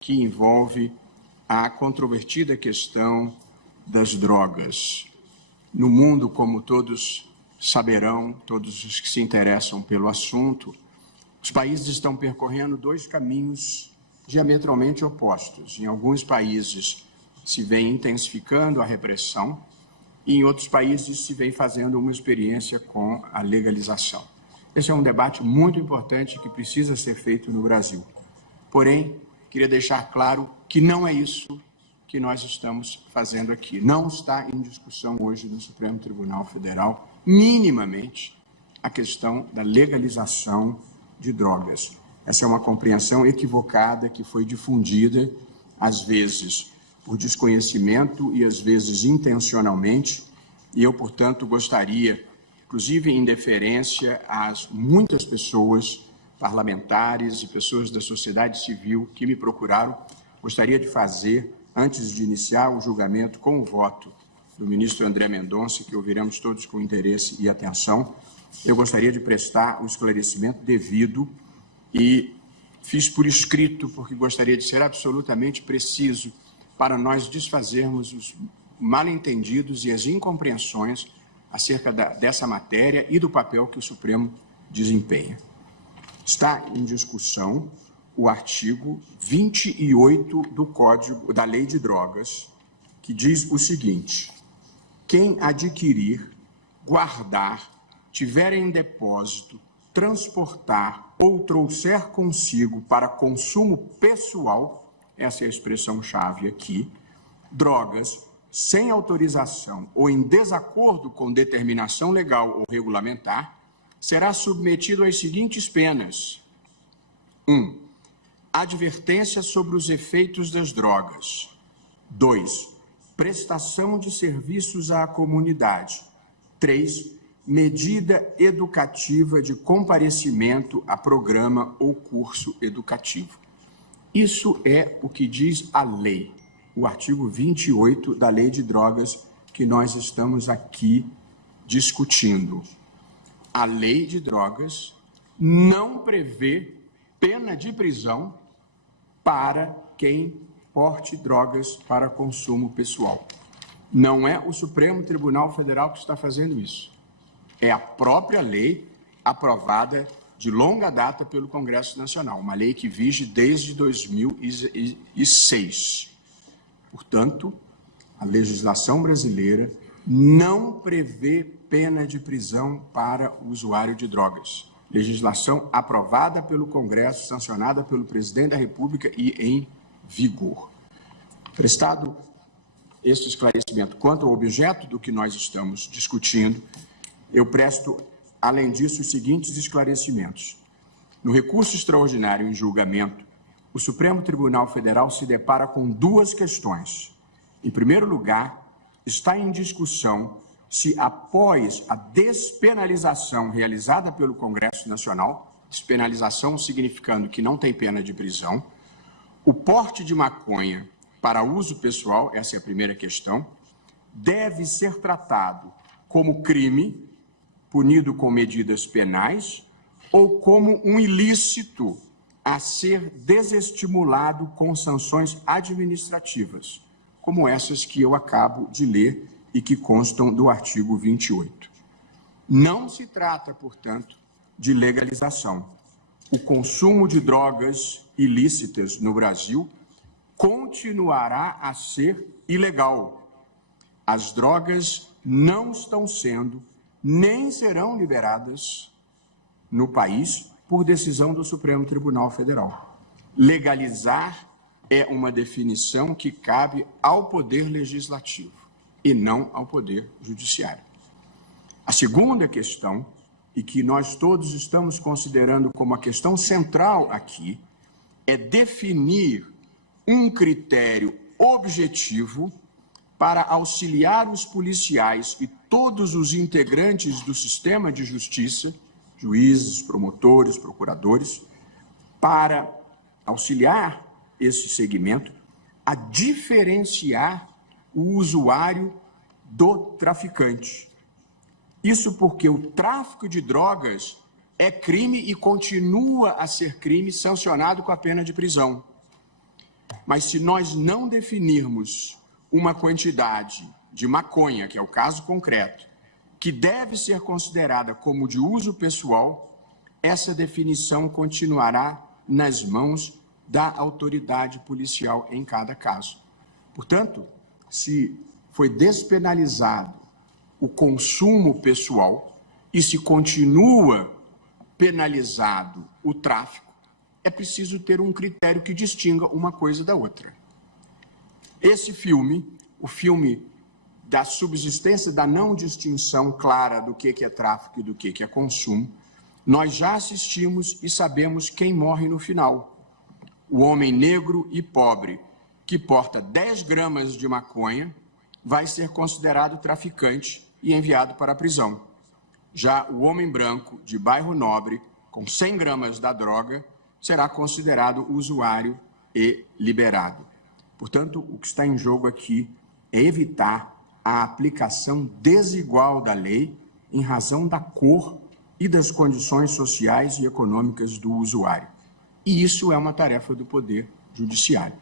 que envolve a controvertida questão das drogas. No mundo, como todos saberão, todos os que se interessam pelo assunto, os países estão percorrendo dois caminhos diametralmente opostos. Em alguns países se vem intensificando a repressão e em outros países se vem fazendo uma experiência com a legalização. Esse é um debate muito importante que precisa ser feito no Brasil. Porém, queria deixar claro que não é isso que nós estamos fazendo aqui. Não está em discussão hoje no Supremo Tribunal Federal, minimamente, a questão da legalização de drogas. Essa é uma compreensão equivocada que foi difundida, às vezes por desconhecimento e às vezes intencionalmente, e eu, portanto, gostaria, inclusive em deferência às muitas pessoas, parlamentares e pessoas da sociedade civil que me procuraram, gostaria de fazer, antes de iniciar o julgamento com o voto do ministro André Mendonça, que ouviremos todos com interesse e atenção, eu gostaria de prestar o esclarecimento devido e fiz por escrito, porque gostaria de ser absolutamente preciso para nós desfazermos os mal-entendidos e as incompreensões acerca dessa matéria e do papel que o Supremo desempenha. Está em discussão o artigo 28 do Código da Lei de Drogas, que diz o seguinte: quem adquirir, guardar, tiver em depósito, transportar ou trouxer consigo para consumo pessoal, essa é a expressão-chave aqui, drogas sem autorização ou em desacordo com determinação legal ou regulamentar, será submetido às seguintes penas. 1. Advertência sobre os efeitos das drogas. 2. Prestação de serviços à comunidade. 3. Medida educativa de comparecimento a programa ou curso educativo. Isso é o que diz a lei, o artigo 28 da Lei de Drogas que nós estamos aqui discutindo. A Lei de Drogas não prevê pena de prisão para quem porte drogas para consumo pessoal. Não é o Supremo Tribunal Federal que está fazendo isso. É a própria lei aprovada de longa data pelo Congresso Nacional, uma lei que vige desde 2006. Portanto, a legislação brasileira não prevê pena de prisão para o usuário de drogas. Legislação aprovada pelo Congresso, sancionada pelo Presidente da República e em vigor. Prestado este esclarecimento quanto ao objeto do que nós estamos discutindo, eu presto, além disso, os seguintes esclarecimentos. No recurso extraordinário em julgamento, o Supremo Tribunal Federal se depara com duas questões. Em primeiro lugar, está em discussão se, após a despenalização realizada pelo Congresso Nacional, despenalização significando que não tem pena de prisão, o porte de maconha para uso pessoal, essa é a primeira questão, deve ser tratado como crime, punido com medidas penais, ou como um ilícito a ser desestimulado com sanções administrativas, como essas que eu acabo de ler e que constam do artigo 28. Não se trata, portanto, de legalização. O consumo de drogas ilícitas no Brasil continuará a ser ilegal. As drogas não estão sendo, nem serão liberadas no país por decisão do Supremo Tribunal Federal. Legalizar é uma definição que cabe ao Poder Legislativo e não ao Poder Judiciário. A segunda questão, e que nós todos estamos considerando como a questão central aqui, é definir um critério objetivo para auxiliar os policiais e todos os integrantes do sistema de justiça, juízes, promotores, procuradores, para auxiliar esse segmento a diferenciar o usuário do traficante. Isso porque o tráfico de drogas é crime e continua a ser crime sancionado com a pena de prisão. Mas se nós não definirmos uma quantidade de maconha, que é o caso concreto, que deve ser considerada como de uso pessoal, essa definição continuará nas mãos da autoridade policial em cada caso. Portanto, se foi despenalizado o consumo pessoal e se continua penalizado o tráfico, é preciso ter um critério que distinga uma coisa da outra. Esse filme, o filme da subsistência da não distinção clara do que é tráfico e do que é consumo, nós já assistimos e sabemos quem morre no final. O homem negro e pobre que porta 10 gramas de maconha vai ser considerado traficante e enviado para a prisão. Já o homem branco de bairro nobre, com 100 gramas da droga, será considerado usuário e liberado. Portanto, o que está em jogo aqui é evitar a aplicação desigual da lei em razão da cor e das condições sociais e econômicas do usuário. E isso é uma tarefa do Poder Judiciário.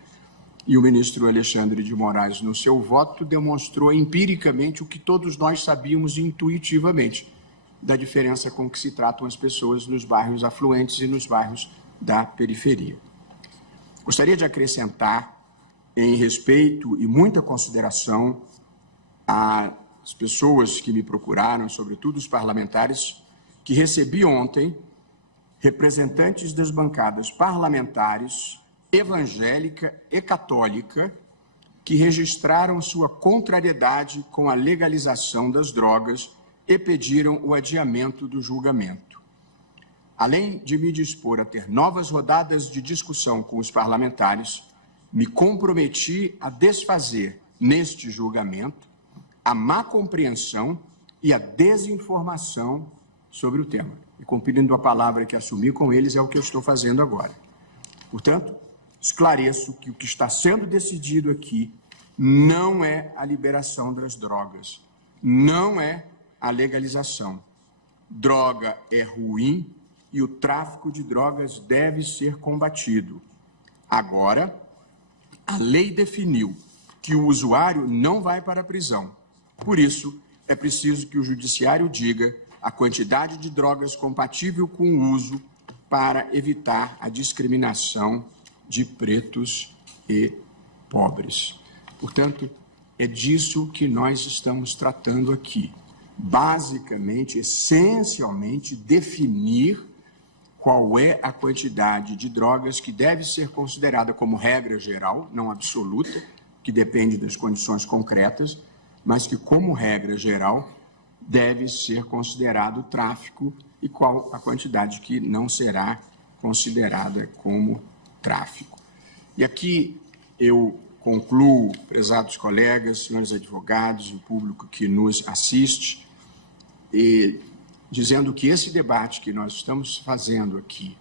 E o ministro Alexandre de Moraes, no seu voto, demonstrou empiricamente o que todos nós sabíamos intuitivamente, da diferença com que se tratam as pessoas nos bairros afluentes e nos bairros da periferia. Gostaria de acrescentar, em respeito e muita consideração às pessoas que me procuraram, sobretudo os parlamentares, que recebi ontem representantes das bancadas parlamentares evangélica e católica que registraram sua contrariedade com a legalização das drogas e pediram o adiamento do julgamento. Além de me dispor a ter novas rodadas de discussão com os parlamentares, me comprometi a desfazer, neste julgamento, a má compreensão e a desinformação sobre o tema. E cumprindo a palavra que assumi com eles, é o que eu estou fazendo agora. Portanto, esclareço que o que está sendo decidido aqui não é a liberação das drogas, não é a legalização. Droga é ruim e o tráfico de drogas deve ser combatido. Agora, a lei definiu que o usuário não vai para a prisão. Por isso, é preciso que o judiciário diga a quantidade de drogas compatível com o uso para evitar a discriminação de pretos e pobres. Portanto, é disso que nós estamos tratando aqui. Basicamente, essencialmente, definir qual é a quantidade de drogas que deve ser considerada como regra geral, não absoluta, que depende das condições concretas, mas que, como regra geral, deve ser considerado tráfico e qual a quantidade que não será considerada como tráfico. E aqui eu concluo, prezados colegas, senhores advogados, o público que nos assiste, dizendo que esse debate que nós estamos fazendo aqui,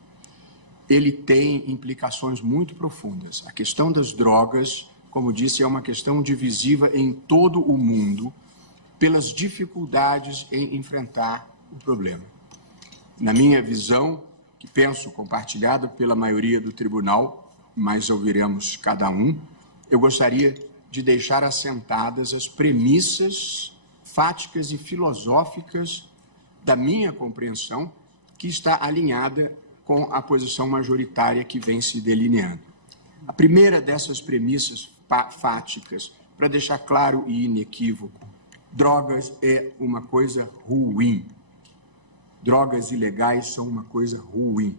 ele tem implicações muito profundas. A questão das drogas, como disse, é uma questão divisiva em todo o mundo, pelas dificuldades em enfrentar o problema. Na minha visão, que penso compartilhada pela maioria do tribunal, mas ouviremos cada um, eu gostaria de deixar assentadas as premissas fáticas e filosóficas da minha compreensão, que está alinhada com a posição majoritária que vem se delineando. A primeira dessas premissas fáticas, para deixar claro e inequívoco, drogas é uma coisa ruim. Drogas ilegais são uma coisa ruim.